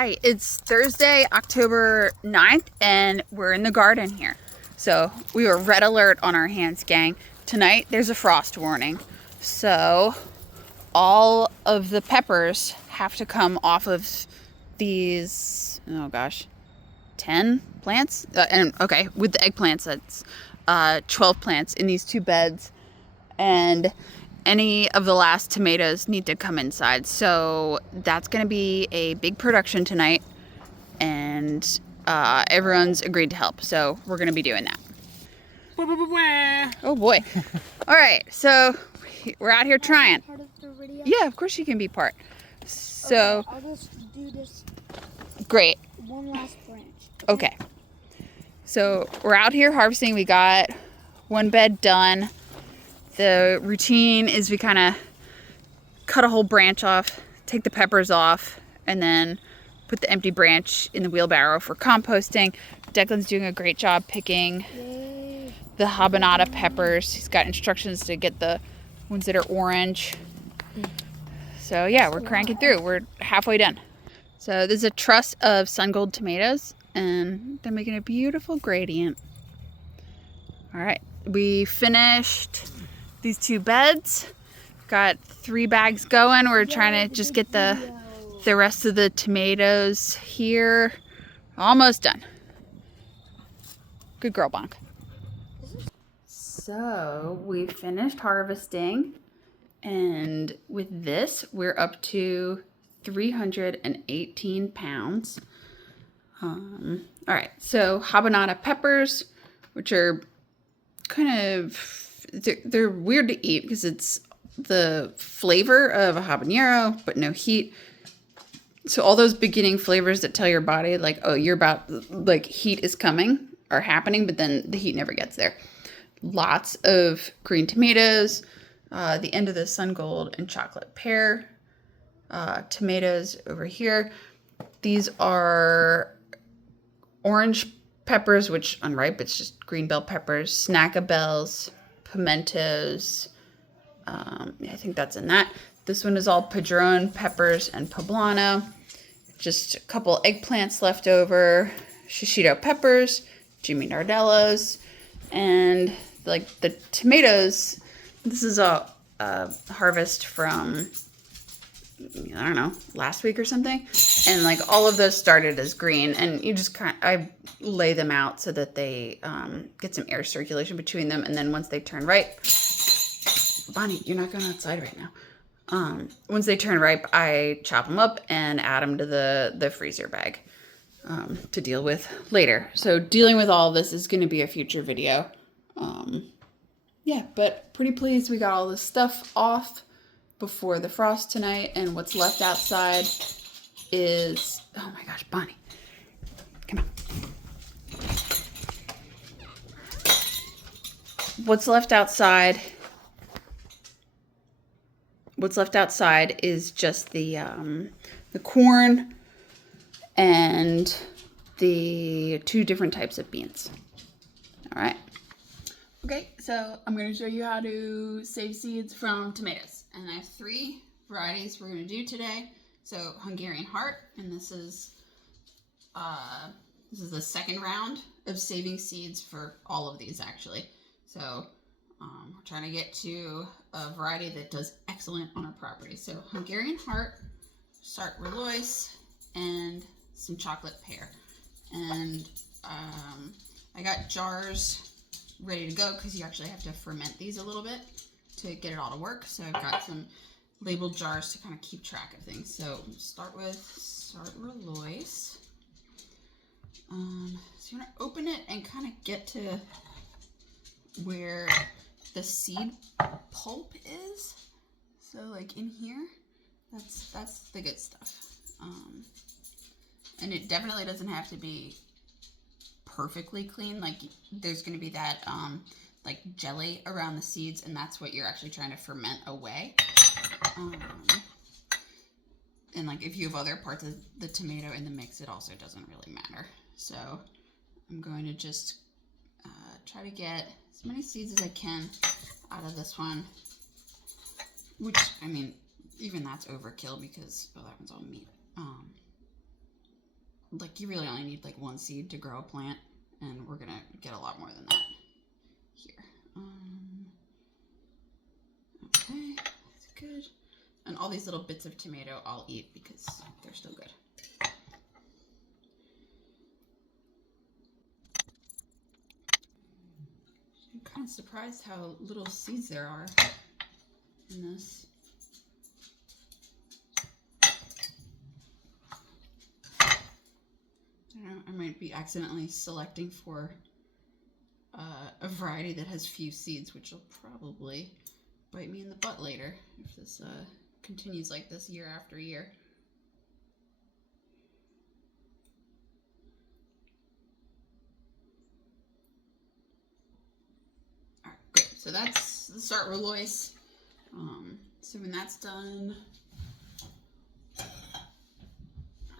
Hi, it's Thursday, October 9th, and we're in the garden here. So we were red alert on our hands, gang. Tonight there's a frost warning. So all of the peppers have to come off of these, oh gosh, 10 plants? Okay, with the eggplants, that's 12 plants in these two beds. And any of the last tomatoes need to come inside. So that's going to be a big production tonight, and everyone's agreed to help. So we're going to be doing that. Oh boy. All right, so we're out here trying. Part of the video? Yeah, of course you can be part. So okay, I'll just do this great. one last branch. Okay. So we're out here harvesting. We got one bed done. The routine is we kind of cut a whole branch off, take the peppers off, and then put the empty branch in the wheelbarrow for composting. Declan's doing a great job picking the habanada peppers. He's got instructions to get the ones that are orange. So yeah, we're cranking through. We're halfway done. So there's a truss of sun gold tomatoes, and they're making a beautiful gradient. All right, we finished these two beds. Got 3 bags going. We're trying to just get the rest of the tomatoes here. Almost done. Good girl, Bonk. So we finished harvesting, and with this we're up to 318 pounds. All right, so habanada peppers, which are kind of, they're weird to eat because it's the flavor of a habanero, but no heat. So all those beginning flavors that tell your body, like, oh, you're about, like, heat is coming, are happening, but then the heat never gets there. Lots of green tomatoes, the end of the sun gold and chocolate pear tomatoes over here. These are orange peppers, which unripe, it's just green bell peppers, snacka bells, pimentos. I think that's in that. This one is all padron peppers and poblano. Just a couple eggplants left over, shishito peppers, Jimmy Nardellos, and like the tomatoes. This is a harvest from, I don't know, last week or something. And like all of those started as green, and you just I lay them out so that they get some air circulation between them. And then once they turn ripe, Bonnie, you're not going outside right now. Once they turn ripe, I chop them up and add them to the freezer bag to deal with later. So dealing with all of this is going to be a future video. Yeah, but pretty pleased we got all this stuff off before the frost tonight, and what's left outside is, oh my gosh, Bonnie, come on. What's left outside is just the corn and the 2 different types of beans. All right. Okay, so I'm going to show you how to save seeds from tomatoes. And I have 3 varieties we're going to do today. So Hungarian Heart, and this is the second round of saving seeds for all of these, actually. So we're trying to get to a variety that does excellent on our property. So Hungarian Heart, Sart Relois, and some chocolate pear. And I got jars ready to go because you actually have to ferment these a little bit to get it all to work. So I've got some labeled jars to kind of keep track of things. So start with Sart Relois. So you want to open it and kind of get to where the seed pulp is. So like in here, that's the good stuff. And it definitely doesn't have to be perfectly clean. Like there's going to be that like jelly around the seeds, and that's what you're actually trying to ferment away. And like if you have other parts of the tomato in the mix, it also doesn't really matter. So I'm going to just try to get as many seeds as I can out of this one, which, I mean, even that's overkill because, oh, that one's all meat. like you really only need like one seed to grow a plant, and we're gonna get a lot more than that here. Okay, that's good. And all these little bits of tomato I'll eat because they're still good. I'm kind of surprised how little seeds there are in this. I might be accidentally selecting for a variety that has few seeds, which will probably bite me in the butt later if this continues like this year after year. All right, great. So that's the start Rolois. So when that's done, I'll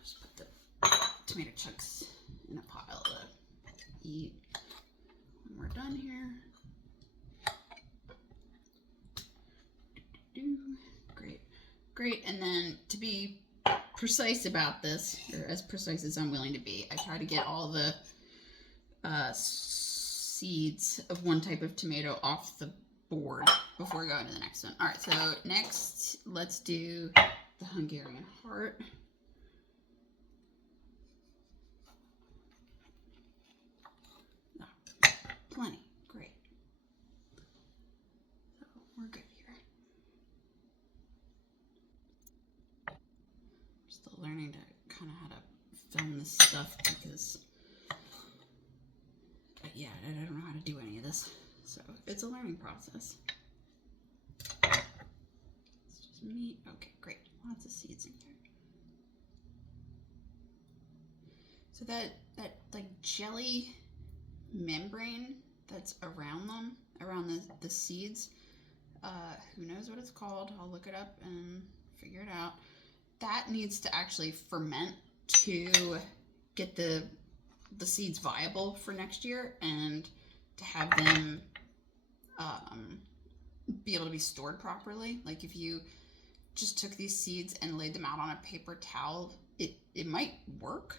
just put the tomato chunks in a pile to eat when we're done here. Great. And then to be precise about this, or as precise as I'm willing to be, I try to get all the seeds of one type of tomato off the board before going to the next one. All right, so next let's do the Hungarian heart. Oh, plenty, great. So we're good here. Still learning to kind of how to film this stuff because yeah, I don't know how to do any of this, so it's a learning process. It's just me. Okay, great. Lots of seeds in here. So that like jelly membrane that's around them, around the seeds, who knows what it's called? I'll look it up and figure it out. That needs to actually ferment to get the seeds viable for next year and to have them be able to be stored properly. Like if you just took these seeds and laid them out on a paper towel, it might work,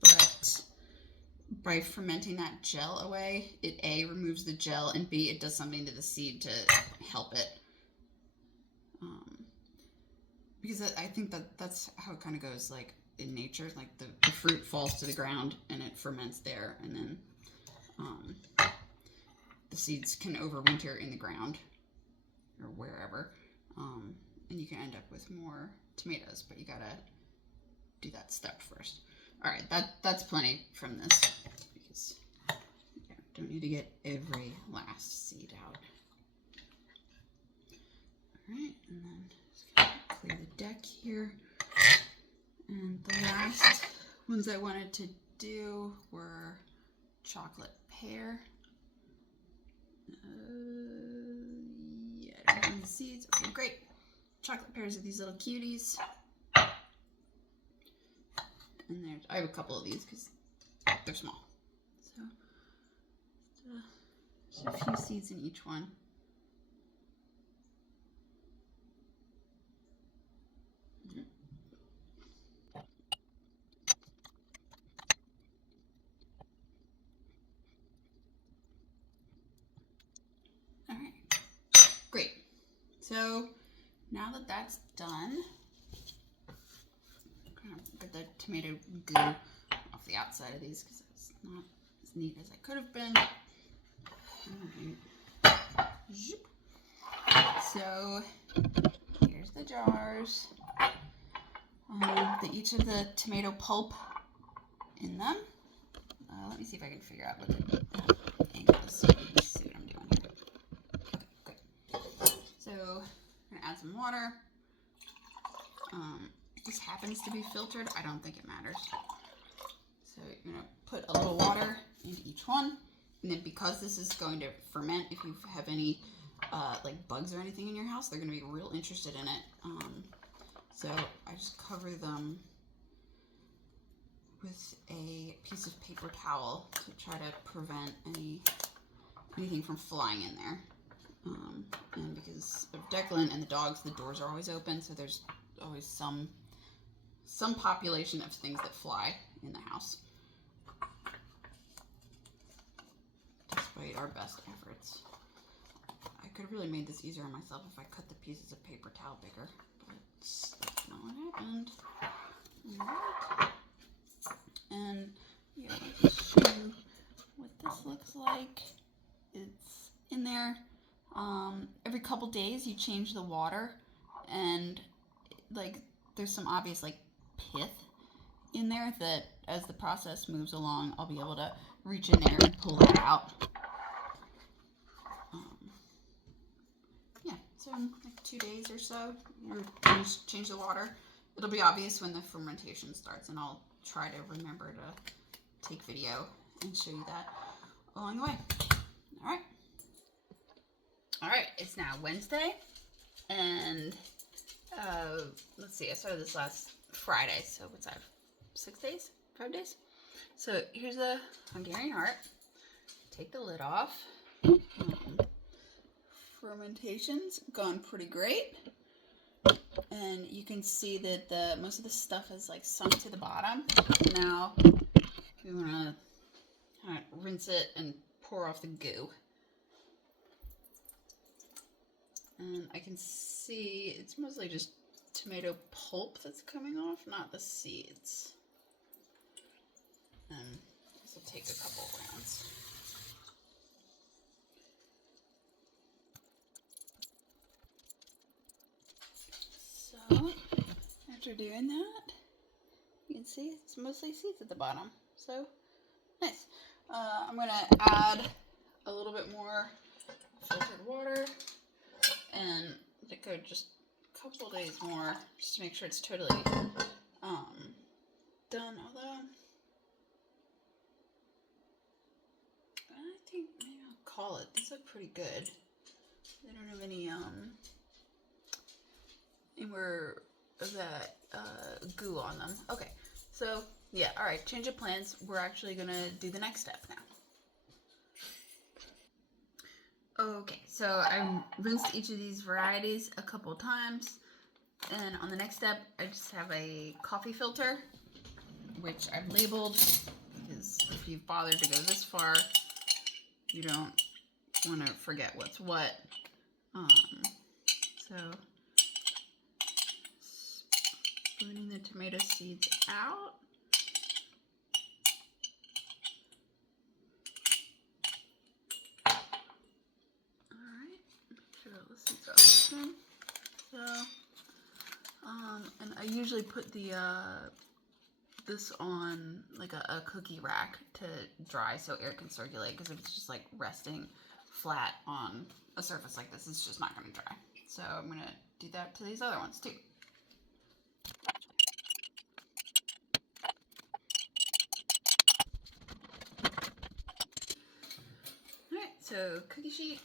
but by fermenting that gel away, it A, removes the gel, and B, it does something to the seed to help it. Because I think that's how it kind of goes, like in nature, like the fruit falls to the ground and it ferments there, and then the seeds can overwinter in the ground or wherever, and you can end up with more tomatoes, but you gotta do that step first. All right, that's plenty from this because yeah, don't need to get every last seed out. All right, and then just gonna clear the deck here. And the last ones I wanted to do were chocolate pear. Yeah, I don't have any seeds. Okay, great. Chocolate pears are these little cuties. And I have a couple of these because they're small. So just a few seeds in each one. All right, great. So now that that's done, I'm gonna get the tomato goo off the outside of these because it's not as neat as I could have been. All right. So here's the jars. They each have the tomato pulp in them. Let me see if I can figure out what the angle is so you can see what I'm doing here. Okay, good. So I'm gonna add some water. If this happens to be filtered, I don't think it matters. So you're gonna put a little water into each one, and then because this is going to ferment, if you have any like bugs or anything in your house, they're gonna be real interested in it. So I just cover them with a piece of paper towel to try to prevent anything from flying in there. And because of Declan and the dogs, the doors are always open, so there's always some some population of things that fly in the house. Despite our best efforts. I could have really made this easier on myself if I cut the pieces of paper towel bigger, but that's not what happened. Alright. And yeah, I'll just show you what this looks like. It's in there. Every couple days you change the water, and like there's some obvious like pith in there that as the process moves along, I'll be able to reach in there and pull that out. Yeah, so in like 2 days or so, you change the water. It'll be obvious when the fermentation starts, and I'll try to remember to take video and show you that along the way. All right. All right, it's now Wednesday, and let's see, I started this last Friday, so what's that, 6 days? 5 days? So here's a Hungarian heart. Take the lid off. Fermentation's gone pretty great, and you can see that most of the stuff has like sunk to the bottom. Now we want to kind of rinse it and pour off the goo. And I can see it's mostly just tomato pulp that's coming off, not the seeds. And this will take a couple rounds. So after doing that, you can see it's mostly seeds at the bottom. So nice. I'm gonna add a little bit more filtered water and let it go just a couple days more just to make sure it's totally done. Although I think maybe I'll call it. These look pretty good. They don't have any anywhere of that goo on them. Okay, so yeah, all right, change of plans. We're actually gonna do the next step now. Okay, so I rinsed each of these varieties a couple times, and on the next step, I just have a coffee filter, which I've labeled, because if you've bothered to go this far, you don't want to forget what's what. So spooning the tomato seeds out. So, and I usually put the this on like a cookie rack to dry so air can circulate, because if it's just like resting flat on a surface like this, it's just not going to dry. So I'm going to do that to these other ones too. Alright, so cookie sheet,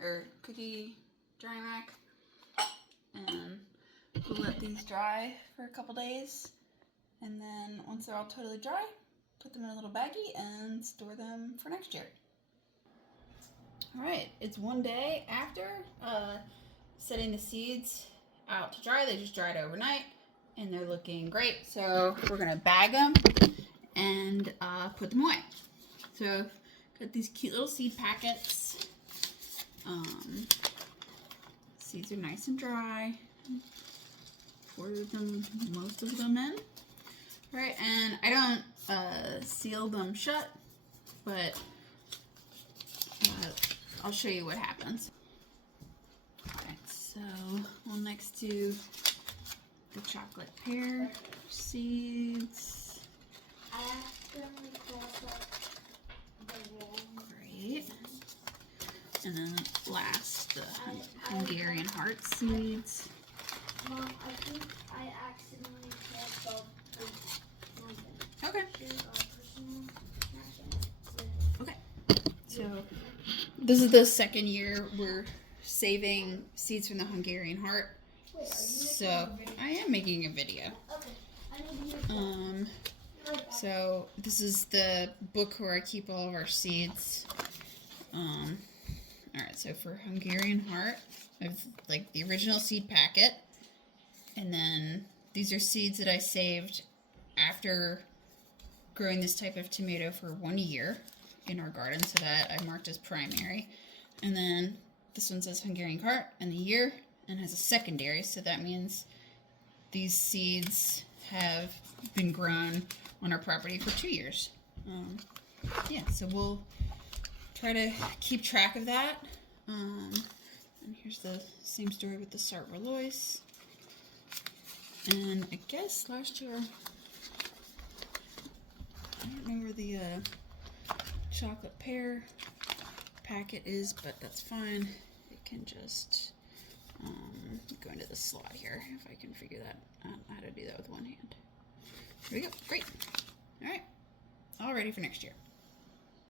or cookie drying rack, and we'll let these dry for a couple days, and then once they're all totally dry, put them in a little baggie and store them for next year. Alright, it's one day after setting the seeds out to dry. They just dried overnight and they're looking great. So we're going to bag them and put them away. So got these cute little seed packets. Seeds are nice and dry. Poured them, most of them in. Right, and I don't seal them shut, but I'll show you what happens. Alright, so we'll next do the chocolate pear seeds. Great. And then last, the Hungarian heart seeds. Mom, I think I accidentally called something. Okay. Okay. So this is the second year we're saving seeds from the Hungarian heart. So I am making a video. So this is the book where I keep all of our seeds. Alright, so for Hungarian heart, I have like the original seed packet, and then These are seeds that I saved after growing this type of tomato for 1 year in our garden, so that I marked as primary. And then this one says Hungarian cart and the year, and has a secondary, so that means these seeds have been grown on our property for 2 years. Yeah, so we'll try to keep track of that. And here's the same story with the Sartre-Lois. And I guess last year, I don't know where the chocolate pear packet is, but that's fine. It can just go into the slot here if I can figure that out, how to do that with one hand. Here we go. Great. All right. All ready for next year.